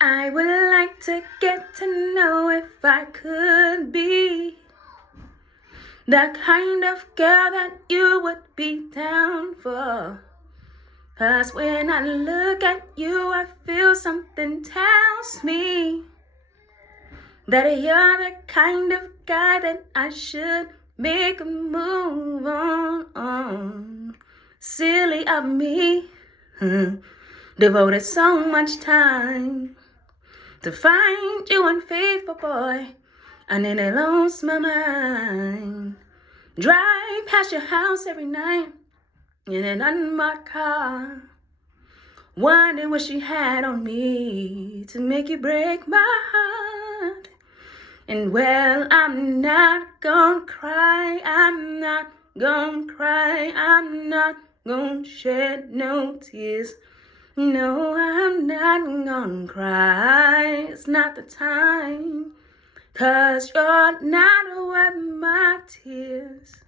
I would like to get to know if I could be the kind of girl that you would be down for. 'Cause when I look at you, I feel something tells me that you're the kind of guy that I should make a move on. Silly of me, devoted so much time to find you unfaithful, boy. I nearly lost my mind. Drive past your house every night in an unmarked car, wondering what she had on me to make you break my heart. And well, I'm not gonna cry, I'm not gonna cry, I'm not gonna shed no tears. No, I'm not gonna cry, it's not the time, 'cause you're not worth my tears.